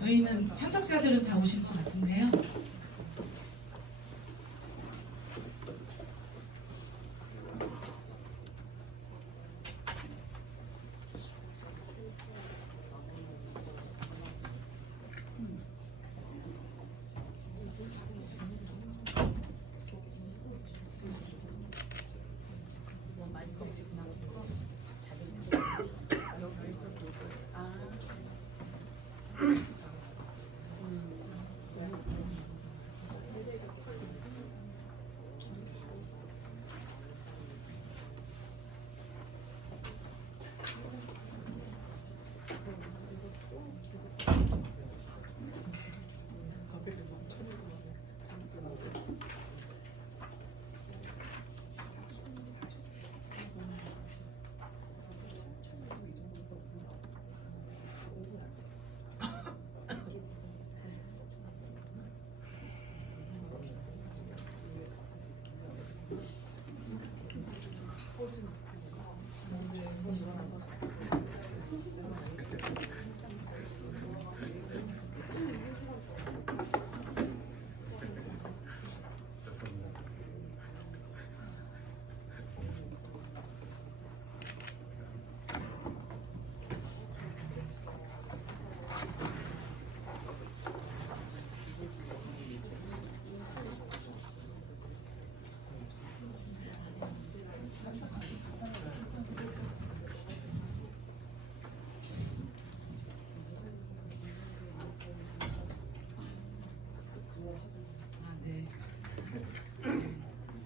저희는 참석자들은 다 오실 것 같은데요.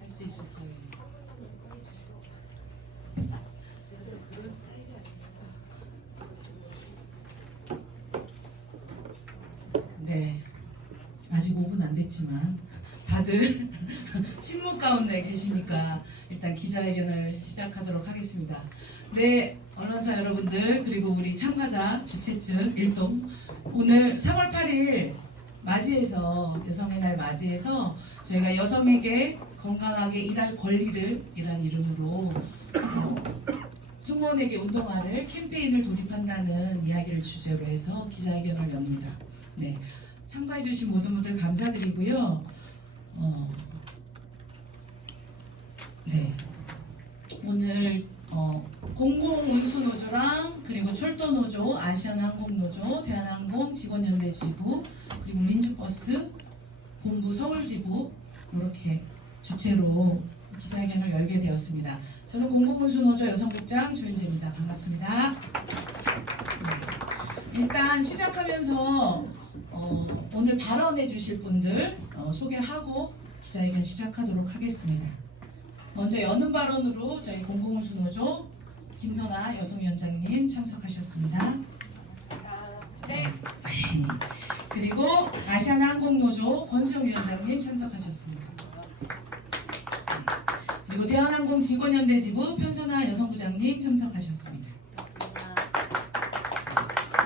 할 수 있을 거예요. 네, 아직 5분 안 됐지만 다들 침묵 가운데 계시니까 일단 기자회견을 시작하도록 하겠습니다. 네, 언론사 여러분들 그리고 우리 참가자 주최측 일동, 오늘 3월 8일 맞이해서 여성의 날 맞이해서 저희가 여성에게 건강하게 일할 권리를 이란 이름으로 승무원에게 운동화를 캠페인을 돌입한다는 이야기를 주제로 해서 기자회견을 엽니다. 네, 참가해주신 모든 분들 감사드리고요. 네, 오늘 공공운수노조랑 그리고 철도노조, 아시아나항공노조, 대한항공 직원연대 지부, 그리고 민주버스 본부 서울지부 이렇게 주체로 기자회견을 열게 되었습니다. 저는 공공운수노조 여성국장 조윤재입니다. 반갑습니다. 일단 시작하면서 오늘 발언해 주실 분들 소개하고 기자회견 시작하도록 하겠습니다. 먼저 여는 발언으로 저희 공공운수노조 김선아 여성위원장님 참석하셨습니다. 네. 그리고 아시아나항공노조 권수영 위원장님 참석하셨습니다. 그리고 대한항공 직원연대 지부 편선아 여성부장님 참석하셨습니다.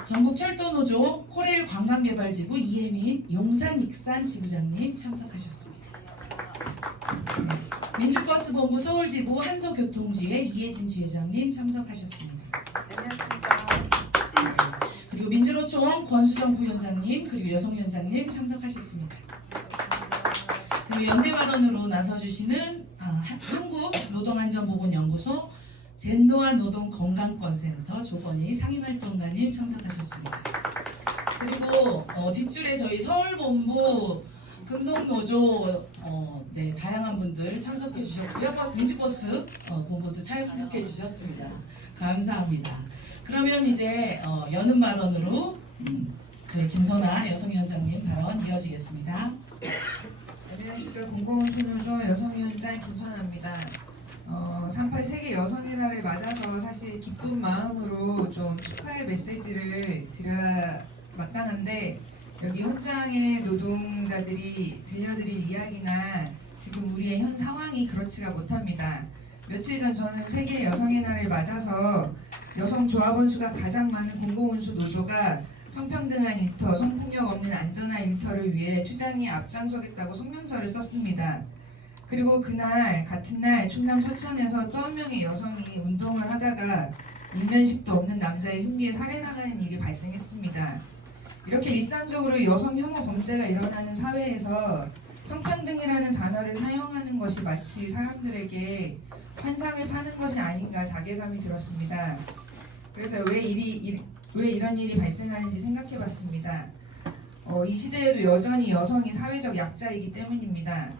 전국철도노조 코레일 관광개발지부 이혜민 용산익산 지부장님 참석하셨습니다. 네. 민주버스본부 서울지부 한서교통지회 이혜진 지회장님 참석하셨습니다. 안녕하십니까. 그리고 민주노총 권수정 부위원장님 그리고 여성위원장님 참석하셨습니다. 그리고 연대발언으로 나서주시는 한국노동안전보건연구소 젠더한 노동건강권센터 조건희 상임활동가님 참석하셨습니다. 그리고 뒷줄에 저희 서울본부 금속노조 네, 다양한 분들 참석해 주셨고요. 민주버스 본부도 참석해 주셨습니다. 감사합니다. 그러면 이제 여는 발언으로 저희 김선아 여성위원장님 발언 이어지겠습니다. 안녕하십니까. 공공운수노조 여성위원장 김선아입니다. 38 세계 여성의 날을 맞아서 사실 기쁜 마음으로 좀 축하의 메시지를 드려야 마땅한데, 여기 현장의 노동자들이 들려드릴 이야기나 지금 우리의 현 상황이 그렇지가 못합니다. 며칠 전 저는 세계 여성의 날을 맞아서 여성 조합원 수가 가장 많은 공공운수 노조가 성평등한 일터, 성폭력 없는 안전한 일터를 위해 투쟁에 앞장서겠다고 성명서를 썼습니다. 그리고 그날 같은 날 충남 서천에서 또 한 명의 여성이 운동을 하다가 일면식도 없는 남자의 흉기에 살해당하는 일이 발생했습니다. 이렇게 일상적으로 여성 혐오 범죄가 일어나는 사회에서 성평등이라는 단어를 사용하는 것이 마치 사람들에게 환상을 파는 것이 아닌가 자괴감이 들었습니다. 그래서 왜 이런 일이 발생하는지 생각해봤습니다. 이 시대에도 여전히 여성이 사회적 약자이기 때문입니다.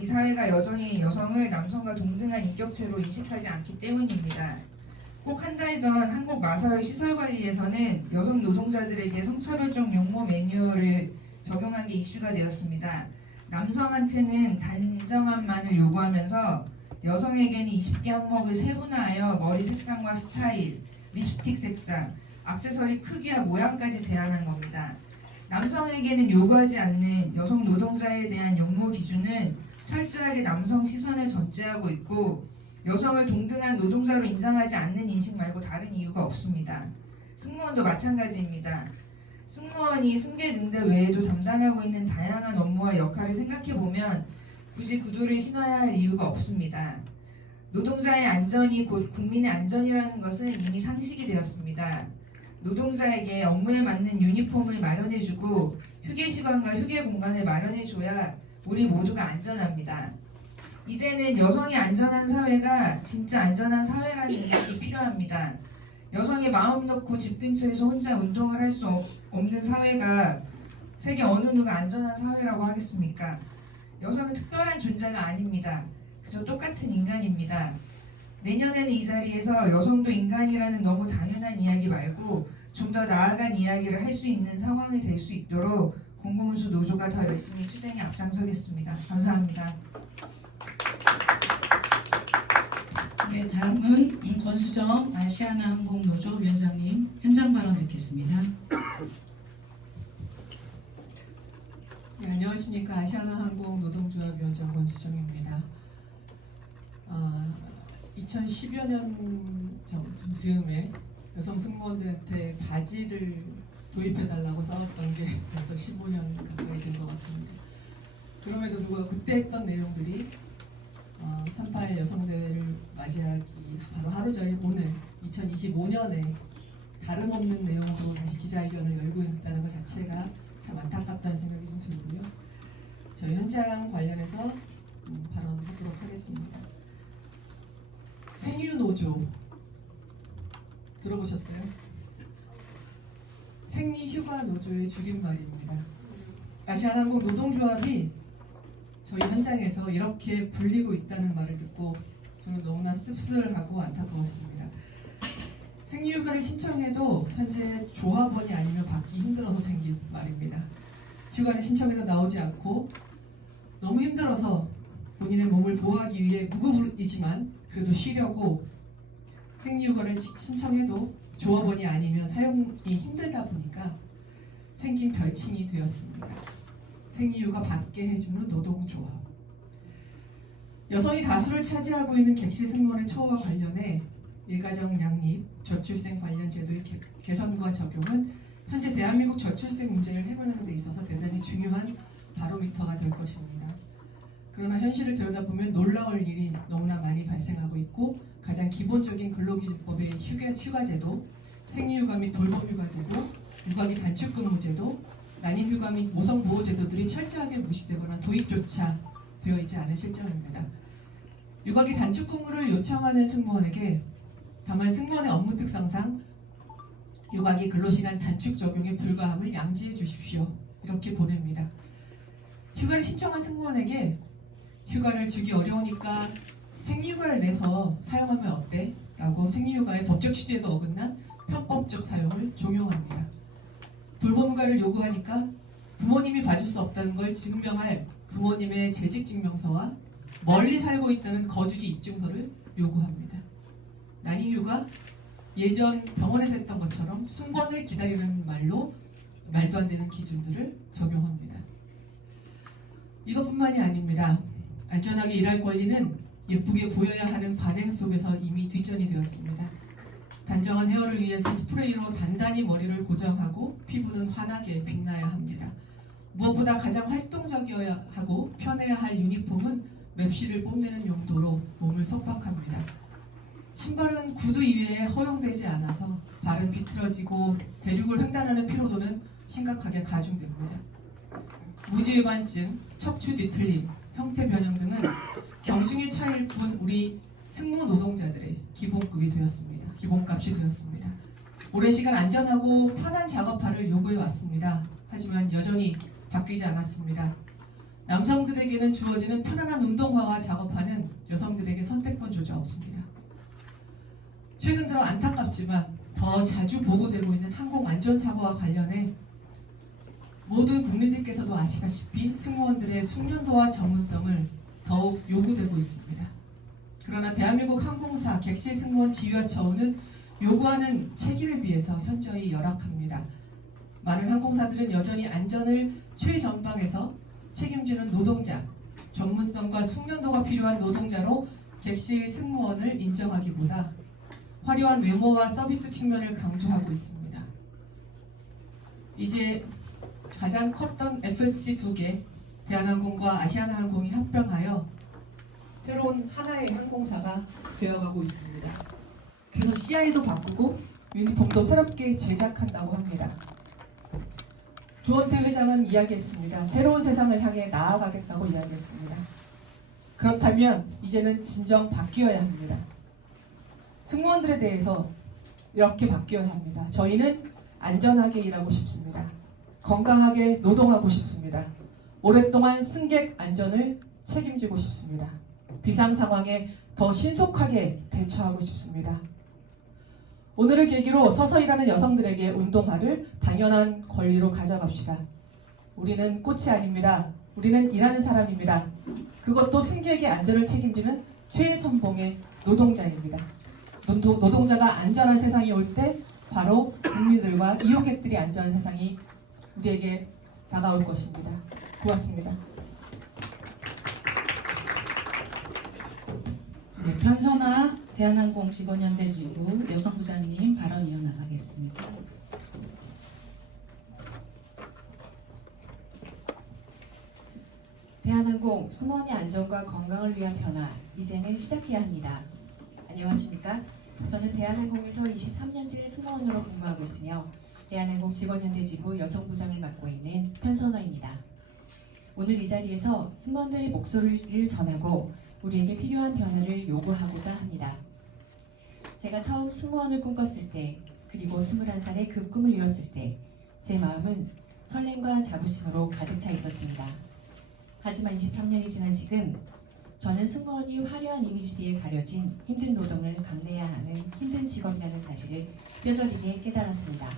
이 사회가 여전히 여성을 남성과 동등한 인격체로 인식하지 않기 때문입니다. 꼭 한 달 전 한국 마사회 시설관리에서는 여성 노동자들에게 성차별적 용모 매뉴얼을 적용한 게 이슈가 되었습니다. 남성한테는 단정함만을 요구하면서 여성에게는 20개 항목을 세분화하여 머리 색상과 스타일, 립스틱 색상, 액세서리 크기와 모양까지 제한한 겁니다. 남성에게는 요구하지 않는 여성 노동자에 대한 용모 기준은 철저하게 남성 시선을 전제하고 있고 여성을 동등한 노동자로 인정하지 않는 인식 말고 다른 이유가 없습니다. 승무원도 마찬가지입니다. 승무원이 승객 응대 외에도 담당하고 있는 다양한 업무와 역할을 생각해보면 굳이 구두를 신어야 할 이유가 없습니다. 노동자의 안전이 곧 국민의 안전이라는 것은 이미 상식이 되었습니다. 노동자에게 업무에 맞는 유니폼을 마련해주고 휴게 시간과 휴게 공간을 마련해줘야 우리 모두가 안전합니다. 이제는 여성이 안전한 사회가 진짜 안전한 사회라는 인식이 필요합니다. 여성이 마음 놓고 집 근처에서 혼자 운동을 할 수 없는 사회가 세계 어느 누가 안전한 사회라고 하겠습니까? 여성은 특별한 존재가 아닙니다. 그저 똑같은 인간입니다. 내년에는 이 자리에서 여성도 인간이라는 너무 당연한 이야기 말고 좀 더 나아간 이야기를 할 수 있는 상황이 될 수 있도록 공공운수 노조가 더 열심히 투쟁에 앞장서겠습니다. 감사합니다. 네, 다음은 권수정 아시아나항공노조 위원장님 현장 발언 듣겠습니다. 네, 안녕하십니까. 아시아나항공노동조합 위원장 권수정입니다. 2010여 년 즈음에 여성 승무원들한테 바지를 도입해달라고 싸웠던 게 벌써 15년 가까이 된 것 같습니다. 그럼에도 불구하고 그때 했던 내용들이 38 여성대회를 맞이하기 바로 하루 전인 오늘 2025년에 다름없는 내용으로 다시 기자회견을 열고 있다는 것 자체가 참 안타깝다는 생각이 좀 들고요. 저희 현장 관련해서 발언하도록 하겠습니다. 생유노조 들어보셨어요? 생리휴가노조의 줄임말입니다. 아시아나항공 노동조합이 저희 현장에서 이렇게 불리고 있다는 말을 듣고 저는 너무나 씁쓸하고 안타까웠습니다. 생리휴가를 신청해도 현재 조합원이 아니면 받기 힘들어서 생긴 말입니다. 휴가를 신청해도 나오지 않고 너무 힘들어서 본인의 몸을 보호하기 위해 무급이지만 그래도 쉬려고 생리휴가를 신청해도 조합원이 아니면 사용이 힘들다 보니까 생긴 별칭이 되었습니다. 생리휴가 받게 해주는 노동조합. 여성이 다수를 차지하고 있는 객실 승무원의 처우와 관련해 일가정 양립, 저출생 관련 제도의 개선과 적용은 현재 대한민국 저출생 문제를 해결하는 데 있어서 대단히 중요한 바로미터가 될 것입니다. 그러나 현실을 들여다보면 놀라울 일이 너무나 많이 발생하고 있고 가장 기본적인 근로기준법의 휴가제도, 생리휴가 및 돌봄휴가제도, 육아기 단축근무제도, 난임휴가 및 모성보호제도들이 철저하게 무시되거나 도입조차 되어 있지 않은 실정입니다. 육아기 단축근무를 요청하는 승무원에게 다만 승무원의 업무 특성상 육아기 근로시간 단축 적용에 불과함을 양지해 주십시오. 이렇게 보냅니다. 휴가를 신청한 승무원에게 휴가를 주기 어려우니까 생리휴가를 내서 사용하면 어때? 라고 생리휴가의 법적 취지에도 어긋난 편법적 사용을 종용합니다. 돌봄휴가를 요구하니까 부모님이 봐줄 수 없다는 걸 증명할 부모님의 재직증명서와 멀리 살고 있다는 거주지 입증서를 요구합니다. 난임휴가 예전 병원에서 했던 것처럼 순번을 기다리는 말로 말도 안 되는 기준들을 적용합니다. 이것뿐만이 아닙니다. 안전하게 일할 권리는 예쁘게 보여야 하는 관행 속에서 이미 뒷전이 되었습니다. 단정한 헤어를 위해서 스프레이로 단단히 머리를 고정하고 피부는 환하게 빛나야 합니다. 무엇보다 가장 활동적이어야 하고 편해야 할 유니폼은 맵시를 뽐내는 용도로 몸을 속박합니다. 신발은 구두 이외에 허용되지 않아서 발은 비틀어지고 대륙을 횡단하는 피로도는 심각하게 가중됩니다. 무지외반증, 척추 뒤틀림, 형태 변형 등은 경중의 차이일 뿐 우리 승무 노동자들의 기본급이 되었습니다. 기본값이 되었습니다. 오랜 시간 안전하고 편한 작업화를 요구해 왔습니다. 하지만 여전히 바뀌지 않았습니다. 남성들에게는 주어지는 편안한 운동화와 작업화는 여성들에게 선택권 조차 없습니다. 최근 들어 안타깝지만 더 자주 보고되고 있는 항공안전사고와 관련해 모든 국민들께서도 아시다시피 승무원들의 숙련도와 전문성을 더욱 요구되고 있습니다. 그러나 대한민국 항공사 객실 승무원 지휘와 처우는 요구하는 책임에 비해서 현저히 열악합니다. 많은 항공사들은 여전히 안전을 최전방에서 책임지는 노동자, 전문성과 숙련도가 필요한 노동자로 객실 승무원을 인정하기보다 화려한 외모와 서비스 측면을 강조하고 있습니다. 이제 가장 컸던 FSC 2개, 대한항공과 아시아나항공이 합병하여 새로운 하나의 항공사가 되어가고 있습니다. 그래서 CI도 바꾸고 유니폼도 새롭게 제작한다고 합니다. 조원태 회장은 이야기했습니다. 새로운 세상을 향해 나아가겠다고 이야기했습니다. 그렇다면 이제는 진정 바뀌어야 합니다. 승무원들에 대해서 이렇게 바뀌어야 합니다. 저희는 안전하게 일하고 싶습니다. 건강하게 노동하고 싶습니다. 오랫동안 승객 안전을 책임지고 싶습니다. 비상 상황에 더 신속하게 대처하고 싶습니다. 오늘을 계기로 서서 일하는 여성들에게 운동화를 당연한 권리로 가져갑시다. 우리는 꽃이 아닙니다. 우리는 일하는 사람입니다. 그것도 승객의 안전을 책임지는 최선봉의 노동자입니다. 노동자가 안전한 세상이 올 때 바로 국민들과 이용객들이 안전한 세상이 우리에게 다가올 것입니다. 고맙습니다. 네, 편선아 대한항공 직원연대 지부 여성부장님 발언 이어나가겠습니다. 대한항공 승무원의 안전과 건강을 위한 변화, 이제는 시작해야 합니다. 안녕하십니까? 저는 대한항공에서 23년째 승무원으로 근무하고 있으며 대한항공 직원연대 지부 여성부장을 맡고 있는 편선화입니다. 오늘 이 자리에서 승무원들의 목소리를 전하고 우리에게 필요한 변화를 요구하고자 합니다. 제가 처음 승무원을 꿈꿨을 때, 그리고 21살에 그 꿈을 이뤘을 때 제 마음은 설렘과 자부심으로 가득 차 있었습니다. 하지만 23년이 지난 지금 저는 승무원이 화려한 이미지 뒤에 가려진 힘든 노동을 감내해야 하는 힘든 직업이라는 사실을 뼈저리게 깨달았습니다.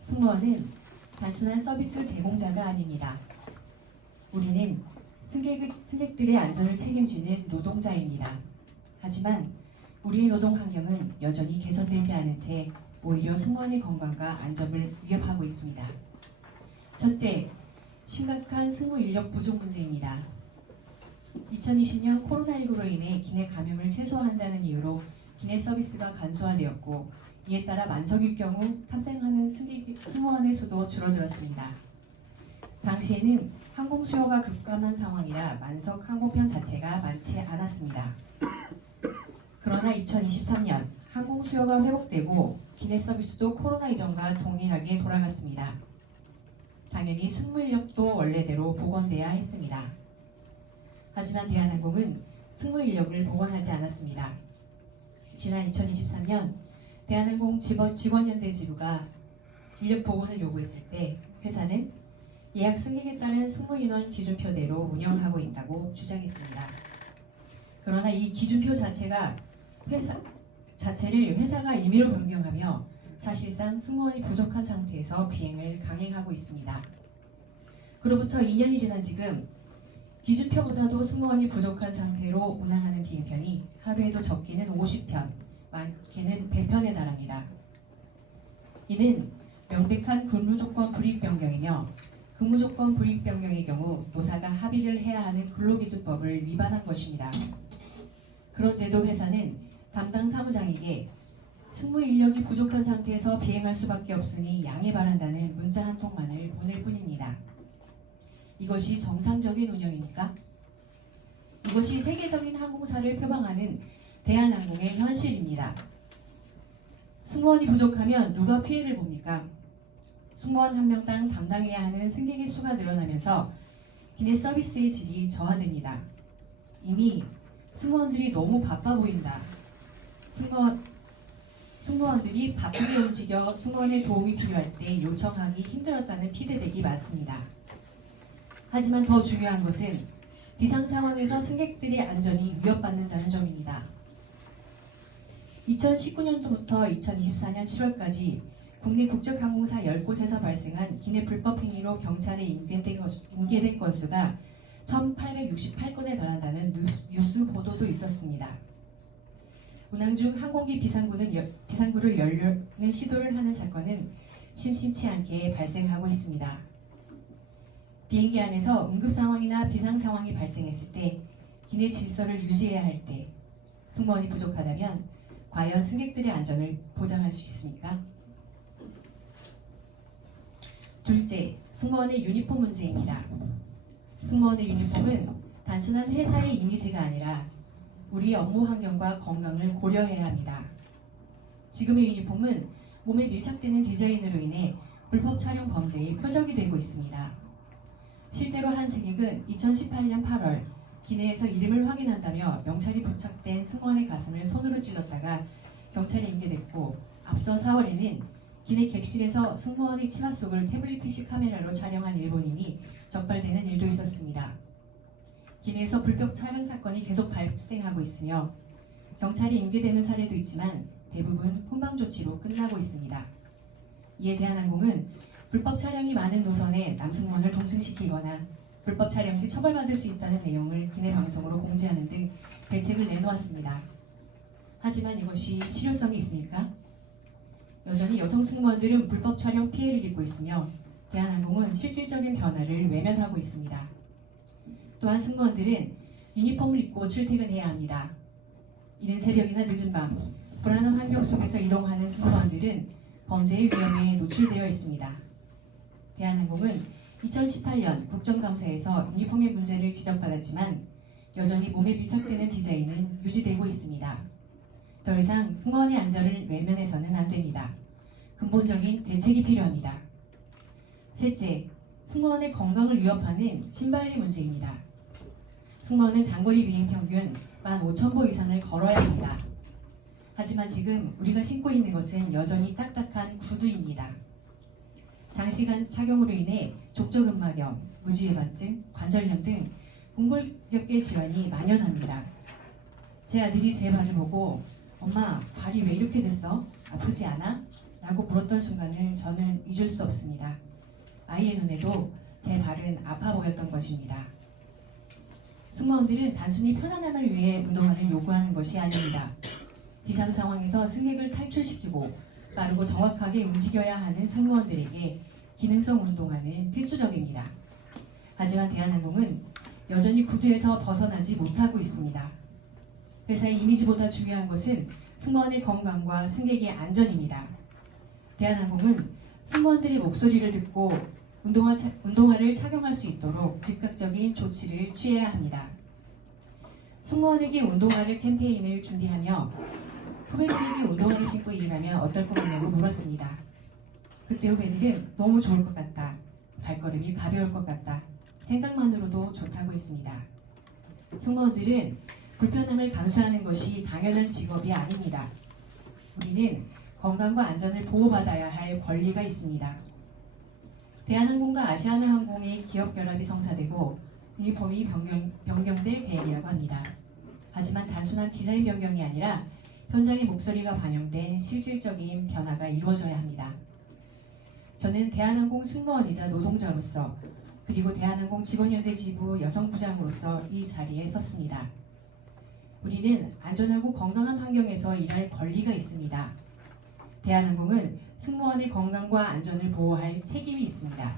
승무원은 단순한 서비스 제공자가 아닙니다. 우리는 승객들의 안전을 책임지는 노동자입니다. 하지만 우리의 노동 환경은 여전히 개선되지 않은 채 오히려 승무원의 건강과 안전을 위협하고 있습니다. 첫째, 심각한 승무 인력 부족 문제입니다. 2020년 코로나19로 인해 기내 감염을 최소화한다는 이유로 기내 서비스가 간소화되었고, 이에 따라 만석일 경우 탑승하는 승무원의 수도 줄어들었습니다. 당시에는 항공 수요가 급감한 상황이라 만석 항공편 자체가 많지 않았습니다. 그러나 2023년 항공 수요가 회복되고 기내 서비스도 코로나 이전과 동일하게 돌아갔습니다. 당연히 승무 인력도 원래대로 복원돼야 했습니다. 하지만 대한항공은 승무 인력을 복원하지 않았습니다. 지난 2023년 대한항공 직원연대 지부가 인력 복원을 요구했을 때 회사는 예약 승객에 따른 승무 인원 기준표대로 운영하고 있다고 주장했습니다. 그러나 이 기준표 자체를 회사가 임의로 변경하며 사실상 승무원이 부족한 상태에서 비행을 강행하고 있습니다. 그로부터 2년이 지난 지금 기준표보다도 승무원이 부족한 상태로 운항하는 비행편이 하루에도 적게는 50편, 많게는 100편에 달합니다. 이는 명백한 근무조건 불이익 변경이며 근무조건 불이익 변경의 경우 노사가 합의를 해야 하는 근로기준법을 위반한 것입니다. 그런데도 회사는 담당 사무장에게 승무 인력이 부족한 상태에서 비행할 수밖에 없으니 양해 바란다는 문자 한 통만을 보낼 뿐입니다. 이것이 정상적인 운영입니까? 이것이 세계적인 항공사를 표방하는 대한항공의 현실입니다. 승무원이 부족하면 누가 피해를 봅니까? 승무원 한 명당 담당해야 하는 승객의 수가 늘어나면서 기내 서비스의 질이 저하됩니다. 이미 승무원들이 너무 바빠 보인다. 승무원들이 바쁘게 움직여 승무원의 도움이 필요할 때 요청하기 힘들었다는 피드백이 많습니다. 하지만 더 중요한 것은 비상 상황에서 승객들의 안전이 위협받는다는 점입니다. 2019년도부터 2024년 7월까지 국내 국적항공사 10곳에서 발생한 기내 불법 행위로 경찰에 인계된 건수가 1,868건에 달한다는 뉴스 보도도 있었습니다. 운항 중 항공기 비상구를 열는 시도를 하는 사건은 심심치 않게 발생하고 있습니다. 비행기 안에서 응급 상황이나 비상 상황이 발생했을 때 기내 질서를 유지해야 할 때 승무원이 부족하다면 과연 승객들의 안전을 보장할 수 있습니까? 둘째, 승무원의 유니폼 문제입니다. 승무원의 유니폼은 단순한 회사의 이미지가 아니라 우리 업무 환경과 건강을 고려해야 합니다. 지금의 유니폼은 몸에 밀착되는 디자인으로 인해 불법 촬영 범죄의 표적이 되고 있습니다. 실제로 한 승객은 2018년 8월 기내에서 이름을 확인한다며 명찰이 부착된 승무원의 가슴을 손으로 찔렀다가 경찰에 인계됐고, 앞서 4월에는 기내 객실에서 승무원의 치마 속을 태블릿 PC 카메라로 촬영한 일본인이 적발되는 일도 있었습니다. 기내에서 불법 촬영 사건이 계속 발생하고 있으며 경찰이 인계되는 사례도 있지만 대부분 훈방 조치로 끝나고 있습니다. 이에 대한항공은 불법 촬영이 많은 노선에 남승무원을 동승시키거나 불법 촬영 시 처벌받을 수 있다는 내용을 기내 방송으로 공지하는 등 대책을 내놓았습니다. 하지만 이것이 실효성이 있습니까? 여전히 여성 승무원들은 불법 촬영 피해를 입고 있으며 대한항공은 실질적인 변화를 외면하고 있습니다. 또한 승무원들은 유니폼을 입고 출퇴근해야 합니다. 이른 새벽이나 늦은 밤, 불안한 환경 속에서 이동하는 승무원들은 범죄의 위험에 노출되어 있습니다. 대한항공은 2018년 국정감사에서 유니폼의 문제를 지적받았지만 여전히 몸에 밀착되는 디자인은 유지되고 있습니다. 더 이상 승무원의 안전을 외면해서는 안 됩니다. 근본적인 대책이 필요합니다. 셋째, 승무원의 건강을 위협하는 신발의 문제입니다. 승무원은 장거리 비행 평균 15,000보 이상을 걸어야 합니다. 하지만 지금 우리가 신고 있는 것은 여전히 딱딱한 구두입니다. 장시간 착용으로 인해 족저근막염, 무지외반증, 관절염 등 궁골격계 질환이 만연합니다. 제 아들이 제 발을 보고 엄마, 발이 왜 이렇게 됐어? 아프지 않아? 라고 물었던 순간을 저는 잊을 수 없습니다. 아이의 눈에도 제 발은 아파 보였던 것입니다. 승무원들은 단순히 편안함을 위해 운동화를 요구하는 것이 아닙니다. 비상 상황에서 승객을 탈출시키고 빠르고 정확하게 움직여야 하는 승무원들에게 기능성 운동화는 필수적입니다. 하지만 대한항공은 여전히 구두에서 벗어나지 못하고 있습니다. 회사의 이미지보다 중요한 것은 승무원의 건강과 승객의 안전입니다. 대한항공은 승무원들의 목소리를 듣고 운동화를 착용할 수 있도록 즉각적인 조치를 취해야 합니다. 승무원에게 운동화를 캠페인을 준비하며 후배들에게 운동화를 신고 일하면 어떨 것 같냐고 물었습니다. 그때 후배들은 너무 좋을 것 같다, 발걸음이 가벼울 것 같다, 생각만으로도 좋다고 했습니다. 승무원들은 불편함을 감수하는 것이 당연한 직업이 아닙니다. 우리는 건강과 안전을 보호받아야 할 권리가 있습니다. 대한항공과 아시아나항공의 기업 결합이 성사되고 유니폼이 변경될 계획이라고 합니다. 하지만 단순한 디자인 변경이 아니라 현장의 목소리가 반영된 실질적인 변화가 이루어져야 합니다. 저는 대한항공 승무원이자 노동자로서 그리고 대한항공 직원연대 지부 여성부장으로서 이 자리에 섰습니다. 우리는 안전하고 건강한 환경에서 일할 권리가 있습니다. 대한항공은 승무원의 건강과 안전을 보호할 책임이 있습니다.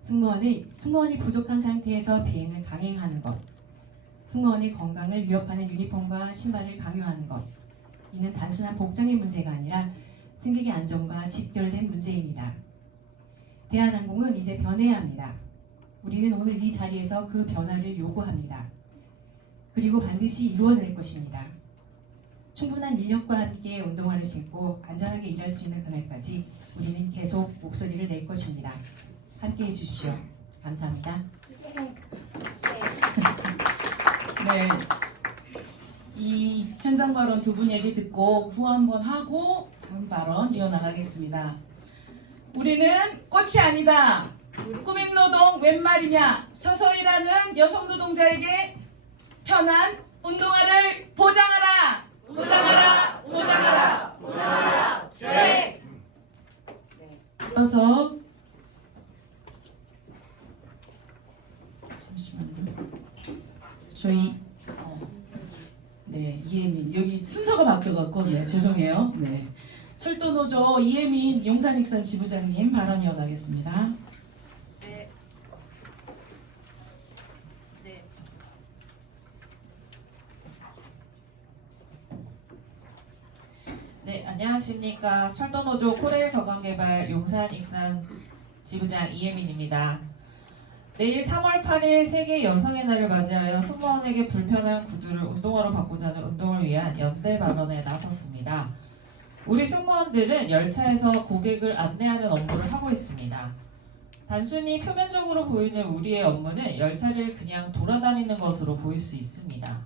승무원이 부족한 상태에서 비행을 강행하는 것, 승무원의 건강을 위협하는 유니폼과 신발을 강요하는 것, 이는 단순한 복장의 문제가 아니라 승객의 안전과 직결된 문제입니다. 대한항공은 이제 변해야 합니다. 우리는 오늘 이 자리에서 그 변화를 요구합니다. 그리고 반드시 이루어질 것입니다. 충분한 인력과 함께 운동화를 신고 안전하게 일할 수 있는 그날까지 우리는 계속 목소리를 낼 것입니다. 함께해 주십시오. 감사합니다. 네. 이 현장 발언 두 분 얘기 듣고 구호 한번 하고 다음 발언 이어나가겠습니다. 우리는 꽃이 아니다. 꾸민 노동 웬 말이냐. 서서 일하는 여성 노동자에게 편한 운동화를 보장하라. 보장하라. 보장하라. 보장하라. 네. 이어서 잠시만요. 저희 네, 이혜민. 여기 순서가 바뀌어갖고, 네, 죄송해요. 네. 철도노조 이혜민 용산익산 지부장님 발언 이어가겠습니다. 네. 네. 네, 안녕하십니까. 철도노조 코레일 건강개발 용산익산 지부장 이혜민입니다. 내일 3월 8일 세계 여성의 날을 맞이하여 승무원에게 불편한 구두를 운동화로 바꾸자는 운동을 위한 연대 발언에 나섰습니다. 우리 승무원들은 열차에서 고객을 안내하는 업무를 하고 있습니다. 단순히 표면적으로 보이는 우리의 업무는 열차를 그냥 돌아다니는 것으로 보일 수 있습니다.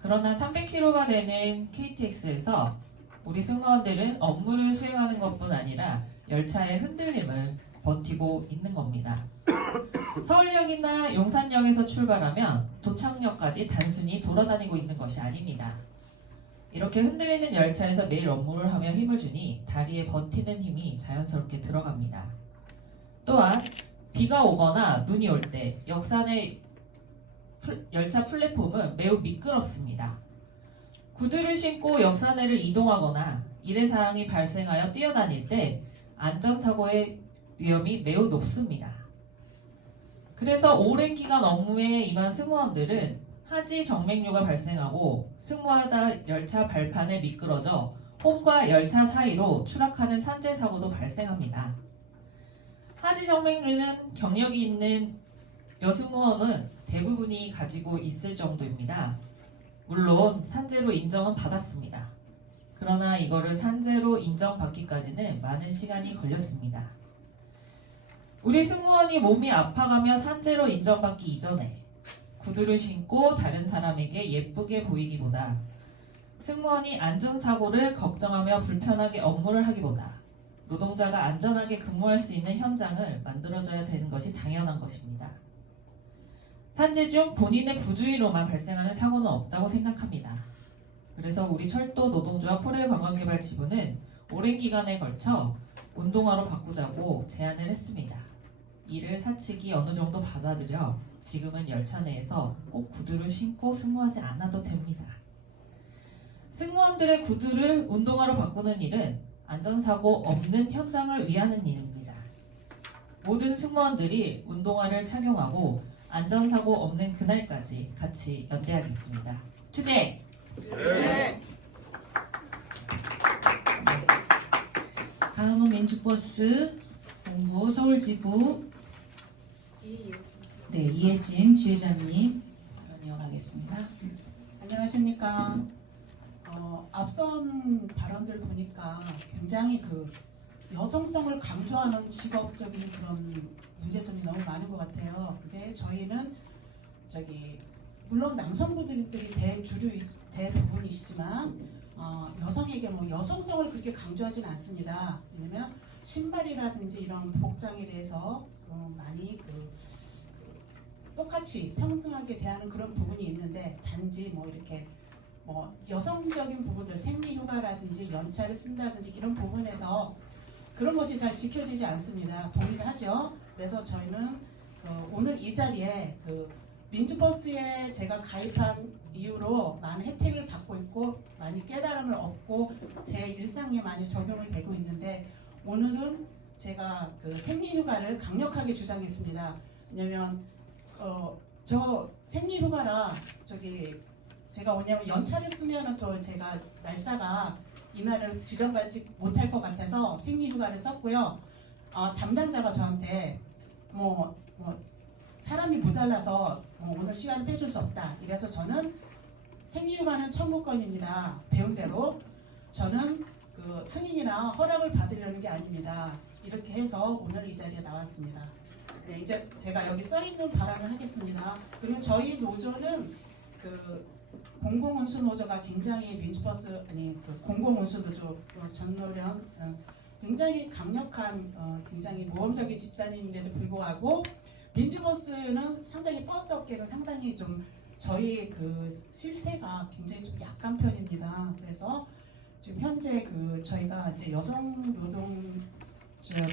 그러나 300km가 되는 KTX에서 우리 승무원들은 업무를 수행하는 것뿐 아니라 열차의 흔들림을 버티고 있는 겁니다. 서울역이나 용산역에서 출발하면 도착역까지 단순히 돌아다니고 있는 것이 아닙니다. 이렇게 흔들리는 열차에서 매일 업무를 하며 힘을 주니 다리에 버티는 힘이 자연스럽게 들어갑니다. 또한 비가 오거나 눈이 올 때 역산의 열차 플랫폼은 매우 미끄럽습니다. 구두를 신고 역산해를 이동하거나 일회사항이 발생하여 뛰어다닐 때 안전사고의 위험이 매우 높습니다. 그래서 오랜 기간 업무에 임한 승무원들은 하지 정맥류가 발생하고 승무하다 열차 발판에 미끄러져 홈과 열차 사이로 추락하는 산재 사고도 발생합니다. 하지 정맥류는 경력이 있는 여승무원은 대부분이 가지고 있을 정도입니다. 물론 산재로 인정은 받았습니다. 그러나 이거를 산재로 인정받기까지는 많은 시간이 걸렸습니다. 우리 승무원이 몸이 아파가며 산재로 인정받기 이전에 구두를 신고 다른 사람에게 예쁘게 보이기보다 승무원이 안전사고를 걱정하며 불편하게 업무를 하기보다 노동자가 안전하게 근무할 수 있는 현장을 만들어줘야 되는 것이 당연한 것입니다. 산재 중 본인의 부주의로만 발생하는 사고는 없다고 생각합니다. 그래서 우리 철도 노동조합 포레일 관광개발 지부는 오랜 기간에 걸쳐 운동화로 바꾸자고 제안을 했습니다. 이를 사측이 어느 정도 받아들여 지금은 열차 내에서 꼭 구두를 신고 승무하지 않아도 됩니다. 승무원들의 구두를 운동화로 바꾸는 일은 안전사고 없는 현장을 위하는 일입니다. 모든 승무원들이 운동화를 착용하고 안전사고 없는 그날까지 같이 연대하겠습니다. 투쟁! 네. 다음은 민주버스 본부 서울지부 네, 이혜진 지회장님 발언 이어가겠습니다. 안녕하십니까. 앞선 발언들 보니까 굉장히 그 여성성을 강조하는 직업적인 그런 문제점이 너무 많은 것 같아요. 근데 저희는 물론 남성분들이 대부분이시지만 여성에게 뭐 여성성을 그렇게 강조하지는 않습니다. 왜냐면 신발이라든지 이런 복장에 대해서 많이 똑같이 평등하게 대하는 그런 부분이 있는데 단지 뭐 이렇게 여성적인 부분들 생리휴가라든지 연차를 쓴다든지 이런 부분에서 그런 것이 잘 지켜지지 않습니다. 동의를 하죠. 그래서 저희는 오늘 이 자리에 민주버스에 제가 가입한 이후로 많은 혜택을 받고 있고 많이 깨달음을 얻고 제 일상에 많이 적용이 되고 있는데 오늘은 제가 생리휴가를 강력하게 주장했습니다. 왜냐면 저 생리휴가라 제가 뭐냐면 연차를 쓰면은 또 제가 날짜가 이날을 지정받지 못할 것 같아서 생리휴가를 썼고요. 담당자가 저한테 사람이 모자라서 오늘 시간을 빼줄 수 없다. 이래서 저는 생리휴가는 청구권입니다. 배운 대로 저는 그 승인이나 허락을 받으려는 게 아닙니다. 이렇게 해서 오늘 이 자리에 나왔습니다. 네, 이제 제가 여기 써 있는 발언을 하겠습니다. 그리고 저희 노조는 그 공공운수 노조가 굉장히 민주버스 아니 그 공공운수 노조 전노련 굉장히 강력한 굉장히 모험적인 집단인데도 불구하고 민주버스는 상당히 버스 업계가 상당히 좀 저희 그 실세가 굉장히 좀 약한 편입니다. 그래서 지금 현재 그 저희가 이제 여성 노동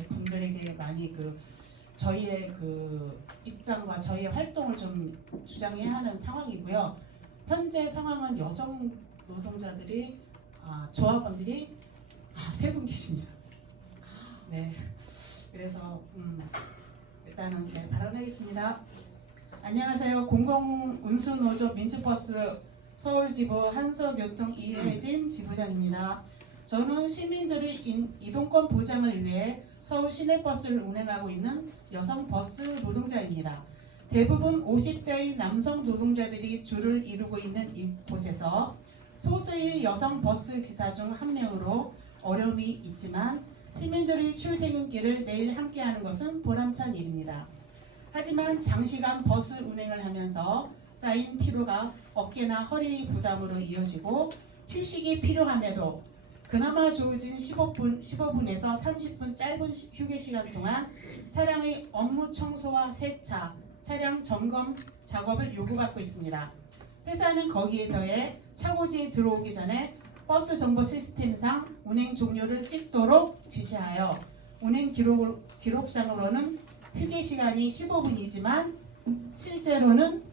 분들에게 많이 그 저희의 그 입장과 저희의 활동을 좀 주장해야 하는 상황이고요. 현재 상황은 여성 노동자들이 조합원들이 3분 계십니다. 네, 그래서 일단은 제 발언하겠습니다. 안녕하세요. 공공운수노조 민주버스 서울지부 한서교통 이혜진 지부장입니다. 저는 시민들의 이동권 보장을 위해 서울 시내버스를 운행하고 있는 여성 버스 노동자입니다. 대부분 50대의 남성 노동자들이 주를 이루고 있는 이곳에서 소수의 여성 버스 기사 중 한 명으로 어려움이 있지만 시민들의 출퇴근길을 매일 함께하는 것은 보람찬 일입니다. 하지만 장시간 버스 운행을 하면서 쌓인 피로가 어깨나 허리 부담으로 이어지고 휴식이 필요함에도 그나마 주어진 15분에서 30분 짧은 휴게 시간 동안 차량의 업무 청소와 세차, 차량 점검 작업을 요구받고 있습니다. 회사는 거기에 더해 차고지에 들어오기 전에 버스 정보 시스템상 운행 종료를 찍도록 지시하여 운행 기록상으로는 휴게 시간이 15분이지만 실제로는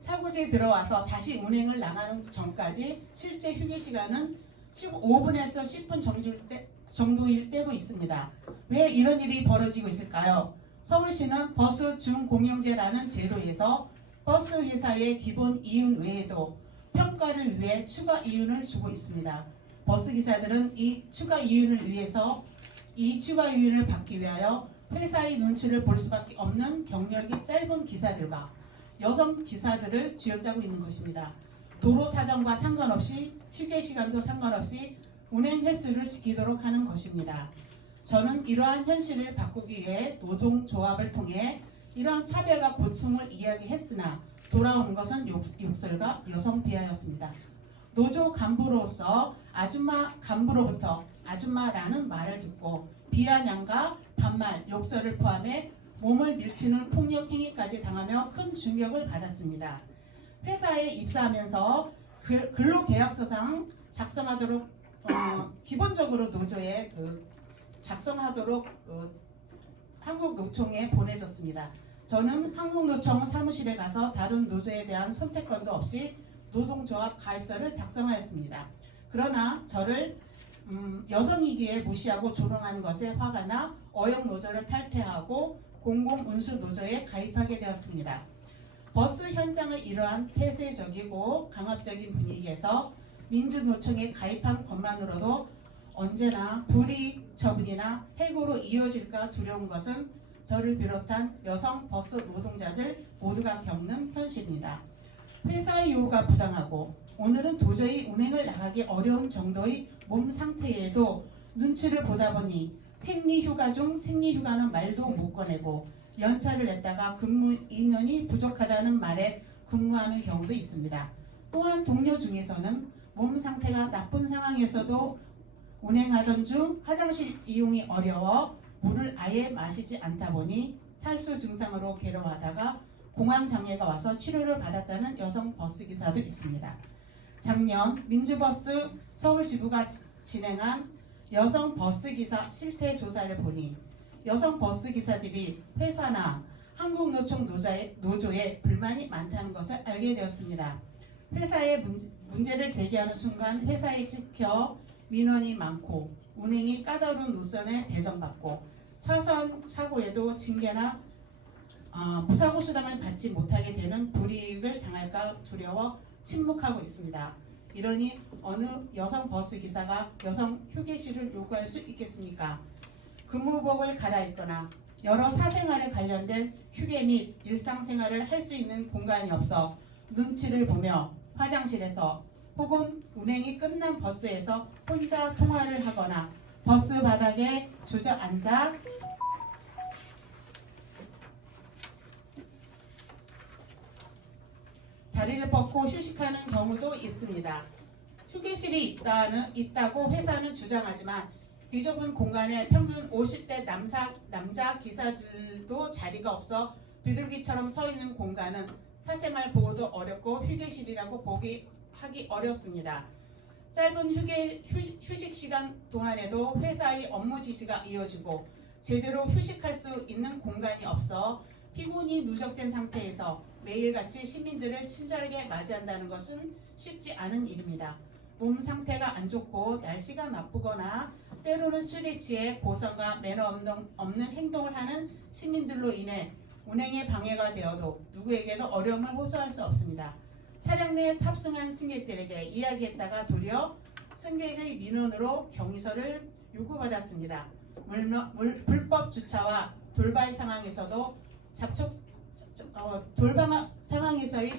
차고지에 들어와서 다시 운행을 나가는 전까지 실제 휴게 시간은 15분에서 10분 정도일 때도 있습니다. 왜 이런 일이 벌어지고 있을까요? 서울시는 버스 준공영제라는 제도에서 버스 회사의 기본 이윤 외에도 평가를 위해 추가 이윤을 주고 있습니다. 버스 기사들은 이 추가 이윤을 받기 위하여 회사의 눈치를 볼 수밖에 없는 경력이 짧은 기사들과 여성 기사들을 쥐어짜고 있는 것입니다. 도로 사정과 상관없이 휴게 시간도 상관없이 운행 횟수를 지키도록 하는 것입니다. 저는 이러한 현실을 바꾸기 위해 노동조합을 통해 이러한 차별과 고통을 이야기했으나 돌아온 것은 욕설과 여성 비하였습니다. 노조 간부로서 아줌마 간부로부터 아줌마라는 말을 듣고 비아냥과 반말, 욕설을 포함해 몸을 밀치는 폭력 행위까지 당하며 큰 충격을 받았습니다. 회사에 입사하면서 근로계약서상 작성하도록 기본적으로 노조에 작성하도록 한국노총에 보내졌습니다. 저는 한국노총 사무실에 가서 다른 노조에 대한 선택권도 없이 노동조합 가입서를 작성하였습니다. 그러나 저를 여성이기에 무시하고 조롱하는 것에 화가 나 어영노조를 탈퇴하고 공공운수노조에 가입하게 되었습니다. 버스 현장의 이러한 폐쇄적이고 강압적인 분위기에서 민주노총에 가입한 것만으로도 언제나 불이익 처분이나 해고로 이어질까 두려운 것은 저를 비롯한 여성 버스 노동자들 모두가 겪는 현실입니다. 회사의 요구가 부당하고 오늘은 도저히 운행을 나가기 어려운 정도의 몸 상태에도 눈치를 보다 보니 생리휴가 중 생리휴가는 말도 못 꺼내고 연차를 냈다가 근무 인원이 부족하다는 말에 근무하는 경우도 있습니다. 또한 동료 중에서는 몸 상태가 나쁜 상황에서도 운행하던 중 화장실 이용이 어려워 물을 아예 마시지 않다 보니 탈수 증상으로 괴로워하다가 공황장애가 와서 치료를 받았다는 여성 버스기사도 있습니다. 작년 민주버스 서울지부가 진행한 여성 버스기사 실태조사를 보니 여성 버스기사들이 회사나 한국노총 노조에 불만이 많다는 것을 알게 되었습니다. 회사에 문제를 제기하는 순간 회사에 찍혀 민원이 많고 운행이 까다로운 노선에 배정받고 사소한 사고에도 징계나 무사고 수당을 받지 못하게 되는 불이익을 당할까 두려워 침묵하고 있습니다. 이러니 어느 여성 버스기사가 여성 휴게실을 요구할 수 있겠습니까? 근무복을 갈아입거나 여러 사생활에 관련된 휴게 및 일상생활을 할 수 있는 공간이 없어 눈치를 보며 화장실에서 혹은 운행이 끝난 버스에서 혼자 통화를 하거나 버스 바닥에 주저앉아 다리를 뻗고 휴식하는 경우도 있습니다. 휴게실이 있다고 회사는 주장하지만 비좁은 공간에 평균 50대 남자 기사들도 자리가 없어 비둘기처럼 서 있는 공간은 사생활 보호도 어렵고 휴게실이라고 하기 어렵습니다. 짧은 휴식 시간 동안에도 회사의 업무 지시가 이어지고 제대로 휴식할 수 있는 공간이 없어 피곤이 누적된 상태에서 매일같이 시민들을 친절하게 맞이한다는 것은 쉽지 않은 일입니다. 몸 상태가 안 좋고 날씨가 나쁘거나 때로는 술에 취해 고성과 매너 없는 행동을 하는 시민들로 인해 운행에 방해가 되어도 누구에게도 어려움을 호소할 수 없습니다. 차량 내에 탑승한 승객들에게 이야기했다가 도리어 승객의 민원으로 경위서를 요구받았습니다. 불법 주차와 돌발 상황에서의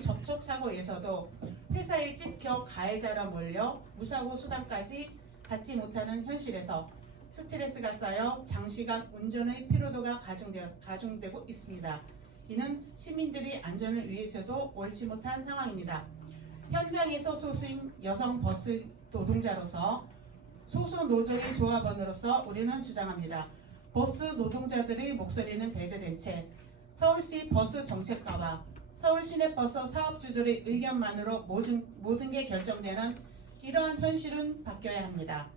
접촉 사고에서도 회사에 찍혀 가해자라 몰려 무사고 수당까지 받지 못하는 현실에서 스트레스가 쌓여 장시간 운전의 피로도가 가중되고 있습니다. 이는 시민들의 안전을 위해서도 옳지 못한 상황입니다. 현장에서 소수인 여성 버스 노동자로서 소수 노조의 조합원으로서 우리는 주장합니다. 버스 노동자들의 목소리는 배제된 채 서울시 버스 정책과와 서울 시내버스 사업주들의 의견만으로 모든 게 결정되는 이러한 현실은 바뀌어야 합니다.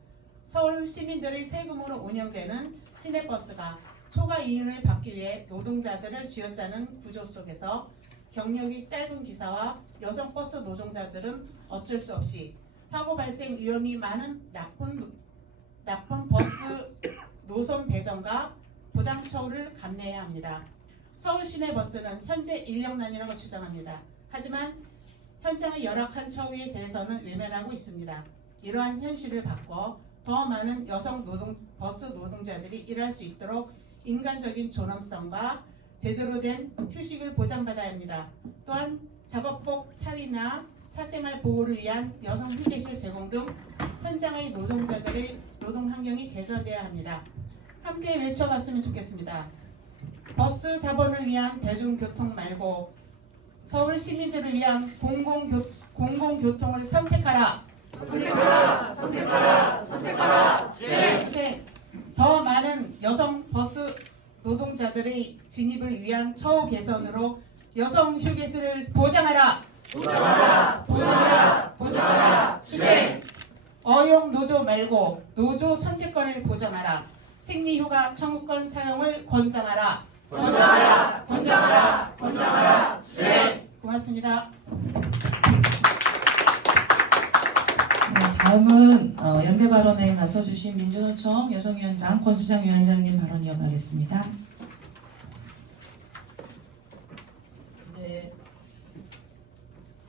서울 시민들의 세금으로 운영되는 시내버스가 초과 이윤을 받기 위해 노동자들을 쥐어짜는 구조 속에서 경력이 짧은 기사와 여성 버스 노동자들은 어쩔 수 없이 사고 발생 위험이 많은 나쁜 버스 노선 배정과 부당 처우를 감내해야 합니다. 서울 시내버스는 현재 인력난이라고 주장합니다. 하지만 현장의 열악한 처우에 대해서는 외면하고 있습니다. 이러한 현실을 바꿔 더 많은 여성 버스 노동자들이 일할 수 있도록 인간적인 존엄성과 제대로 된 휴식을 보장받아야 합니다. 또한 작업복 탈의나 사생활 보호를 위한 여성 휴게실 제공 등 현장의 노동자들의 노동 환경이 개선되어야 합니다. 함께 외쳐봤으면 좋겠습니다. 버스 자본을 위한 대중교통 말고 서울 시민들을 위한 공공교통을 선택하라. 선택하라. 네. 더 많은 여성 버스 노동자들의 진입을 위한 처우 개선으로 여성 휴게실을 보장하라. 투쟁. 어용 노조 말고 노조 선택권을 보장하라. 생리휴가 청구권 사용을 권장하라. 투쟁. 고맙습니다. 다음은 연대 발언에 나서주신 민주노총 여성위원장 권수정 위원장님 발언 이어가겠습니다. 네,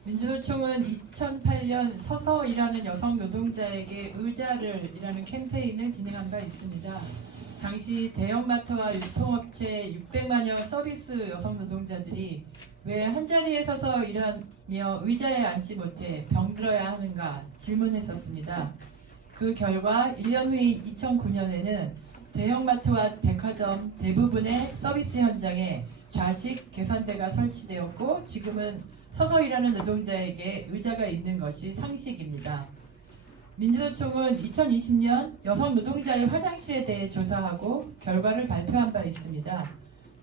민주노총은 2008년 서서 일하는 여성 노동자에게 의자를이라는 캠페인을 진행한 바 있습니다. 당시 대형마트와 유통업체 600만여 서비스 여성 노동자들이 왜 한자리에 서서 일하며 의자에 앉지 못해 병들어야 하는가 질문했었습니다. 그 결과 1년 후인 2009년에는 대형마트와 백화점 대부분의 서비스 현장에 좌식 계산대가 설치되었고 지금은 서서 일하는 노동자에게 의자가 있는 것이 상식입니다. 민주노총은 2020년 여성 노동자의 화장실에 대해 조사하고 결과를 발표한 바 있습니다.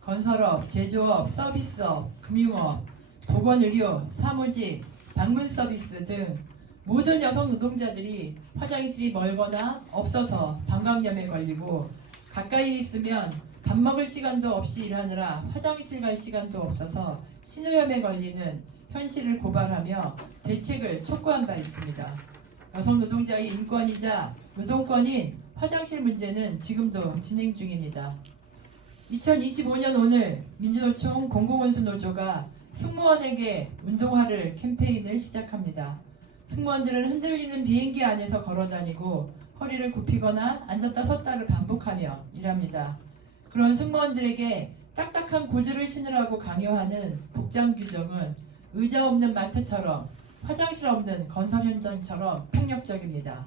건설업, 제조업, 서비스업, 금융업, 보건의료, 사무직, 방문 서비스 등 모든 여성 노동자들이 화장실이 멀거나 없어서 방광염에 걸리고 가까이 있으면 밥 먹을 시간도 없이 일하느라 화장실 갈 시간도 없어서 신우염에 걸리는 현실을 고발하며 대책을 촉구한 바 있습니다. 여성 노동자의 인권이자 노동권인 화장실 문제는 지금도 진행 중입니다. 2025년 오늘 민주노총 공공운수노조가 승무원에게 운동화를 캠페인을 시작합니다. 승무원들은 흔들리는 비행기 안에서 걸어다니고 허리를 굽히거나 앉았다 섰다를 반복하며 일합니다. 그런 승무원들에게 딱딱한 구두를 신으라고 강요하는 복장 규정은 의자 없는 마트처럼 화장실 없는 건설 현장처럼 폭력적입니다.